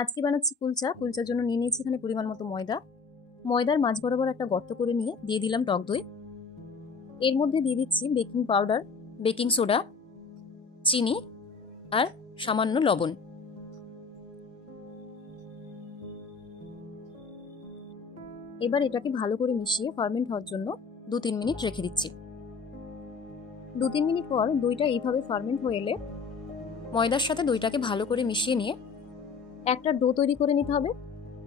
আজকে বানাচ্ছি কুলচা। কুলচার জন্য নিয়ে নিয়েছি এখানে পরিমাণ মতো ময়দা। ময়দার মাঝ বরাবর একটা গর্ত করে নিয়ে দিয়ে দিলাম টক দই। এর মধ্যে দিয়ে দিচ্ছি বেকিং পাউডার, বেকিং সোডা, চিনি আর সামান্য লবণ। এবার এটাকে ভালো করে মিশিয়ে ফার্মেন্ট হওয়ার জন্য 2-3 মিনিট রেখে দিচ্ছি। 2-3 মিনিট পর দইটা এইভাবে ফার্মেন্ট হয়ে এলে ময়দার সাথে দইটাকে ভালো করে মিশিয়ে নিয়ে একটা ডো তৈরি করে নিতে হবে।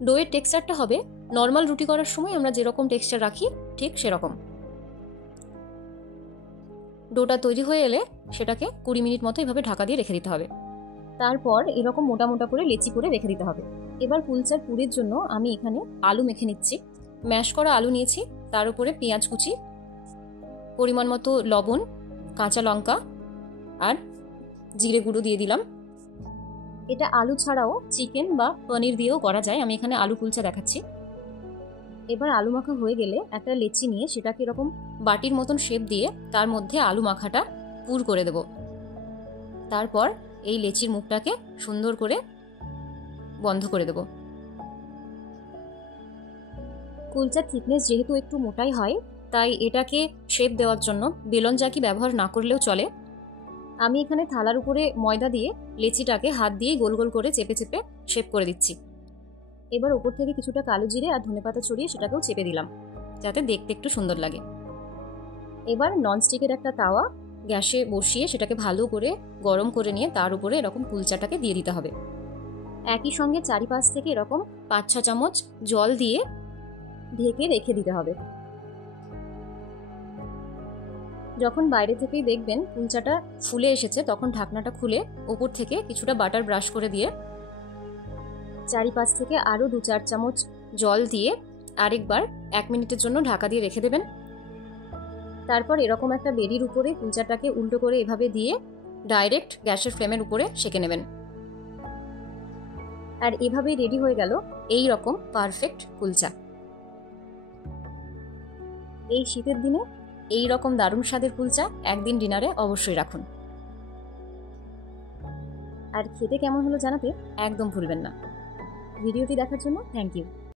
ডোয়ের টেক্সচারটা হবে নর্মাল রুটি করার সময় আমরা যেরকম টেক্সচার রাখি ঠিক সেরকম। ডোটা তৈরি হয়ে এলে সেটাকে 20 মিনিট মতো এভাবে ঢাকা দিয়ে রেখে দিতে হবে। তারপর এরকম মোটা মোটা করে লেচি করে রেখে দিতে হবে। এবার কুলচার পুরের জন্য আমি এখানে আলু মেখে নিচ্ছি। ম্যাশ করা আলু নিয়েছি, তার উপরে পেঁয়াজ কুচি, পরিমাণ মতো লবণ, কাঁচা লঙ্কা আর জিরে গুঁড়ো দিয়ে দিলাম। এটা আলু ছাড়াও চিকেন বা পনির দিয়েও করা যায়, আমি এখানে আলু কুলচা দেখাচ্ছি। এবার আলু মাখা হয়ে গেলে একটা লেচি নিয়ে সেটাকে এরকম বাটির মতন শেপ দিয়ে তার মধ্যে আলু মাখাটা পুর করে দেব। তারপর এই লেচির মুখটাকে সুন্দর করে বন্ধ করে দেব। কুলচার থিকনেস যেহেতু একটু মোটাই হয়, তাই এটাকে শেপ দেওয়ার জন্য বেলন চাকি ব্যবহার না করলেও চলে। আমি এখানে থালার উপরে ময়দা দিয়ে লেচিটাকে হাত দিয়ে গোল গোল করে চেপে চেপে শেপ করে দিচ্ছি। এবার ওপর থেকে কিছুটা কালো জিরে আর ধনেপাতা ছড়িয়ে সেটাকেও চেপে দিলাম, যাতে দেখতে একটু সুন্দর লাগে। এবার ননস্টিকের একটা তাওয়া গ্যাসে বসিয়ে সেটাকে ভালো করে গরম করে নিয়ে তার উপরে এরকম কুলচাটাকে দিয়ে দিতে হবে। একই সঙ্গে চারিপাশ থেকে এরকম 5-6 চামচ জল দিয়ে ঢেকে রেখে দিতে হবে। যখন বাইরে থেকেই দেখবেন কুলচাটা ফুলে এসেছে, তখন ঢাকনাটা খুলে ওপর থেকে কিছুটা বাটার ব্রাশ করে দিয়ে চারিপাশ থেকে আরও 2-4 চামচ জল দিয়ে আরেকবার 1 মিনিটের জন্য ঢাকা দিয়ে রেখে দেবেন। তারপর এরকম একটা বেড়ির উপরে কুলচাটাকে উল্টো করে এভাবে দিয়ে ডাইরেক্ট গ্যাসের ফ্লেমের উপরে সেঁকে নেবেন। আর এভাবেই রেডি হয়ে গেল এই রকম পারফেক্ট কুলচা। এই শীতের দিনে এই রকম দারুণ স্বাদের কুলচা একদিন ডিনারে অবশ্যই রাখুন। আর খেতে কেমন হলো জানাতে একদম ভুলবেন না। ভিডিওটি দেখার জন্য থ্যাংক ইউ।